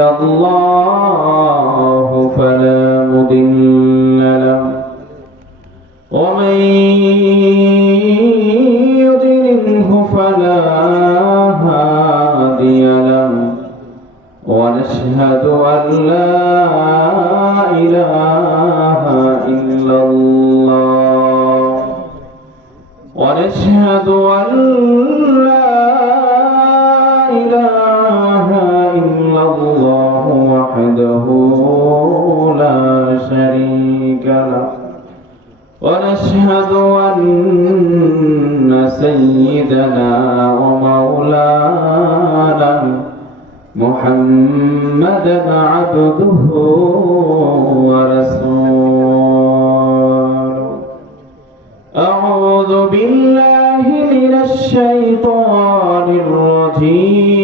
الله فلا مضل له. ومن يضلله فلا هادي له. ونشهد أن لا إله إلا الله. ونشهد أن لا إله ونشهد أن سيدنا ومولانا محمدا عبده ورسوله. أعوذ بالله من الشيطان الرجيم.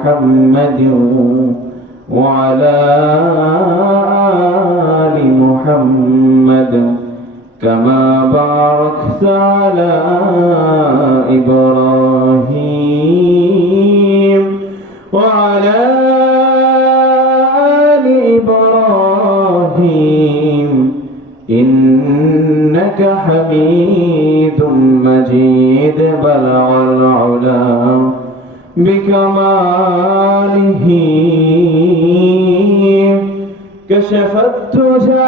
محمد وعلى آل محمد كما باركت على إبراهيم وعلى آل إبراهيم إنك حميد مجيد بلغ العلا بکماله کشفت تجابی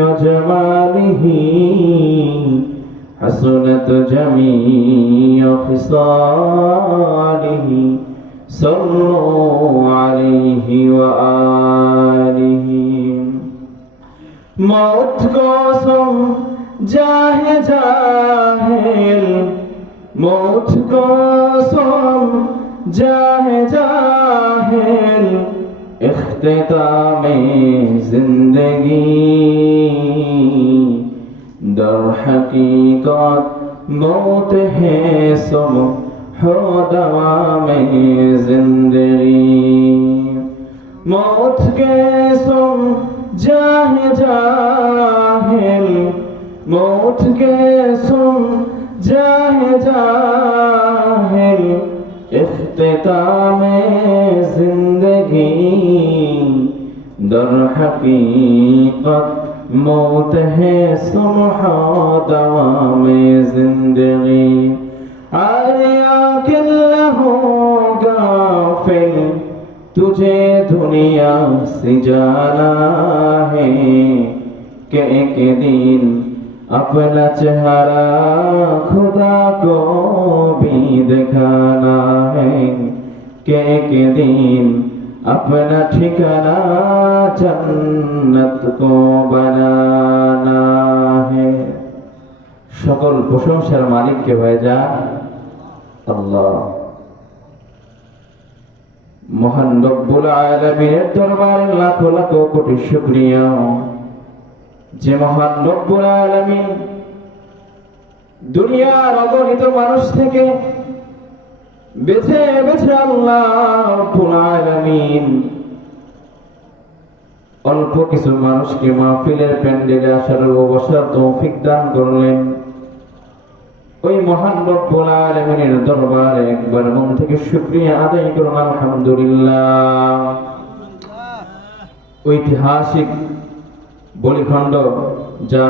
و جماله حسنت جميع خصاله صلو علیه و آلیه موت کو سم جاہ جاہل موت کو جاہے جاہل اختتام زندگی در حقیقت موت ہے سم ہو دوام زندگی موت کے سم جاہ جاہل موت کے سم جاہ جاہل، اختتام زندگی، در حقیقت موت ہے سمحا دوام زندگی۔ آریا کل ہو غافل، تجھے دنیا سے جانا ہے کہ ایک دن अपना चेहरा खुदा को भी दिखाना है कि एक दिन अपना ठिकाना जन्नत को बना সকল প্রশংসার মালিককে হয়ে যা আল্লাহ মহান রব্বুল আলামিনের দরবারে লাখো লাখো কোটি শুকরিয়া যে মহান রব্বুল আলামিন দুনিয়ার অগণিত মানুষ থেকে বেছে বেছে আল্লাহ রব্বুল আলামিন অল্প কিছু মানুষকে মাহফিলের প্যান্ডেলে আসার ও বসার তৌফিক দান করলেন। ওই মহান রব্বুল আলামিনের দরবারে একবার মন থেকে শুকরিয়া আদায় করুন, আলহামদুলিল্লাহ। ঐতিহাসিক বলিখণ্ড যা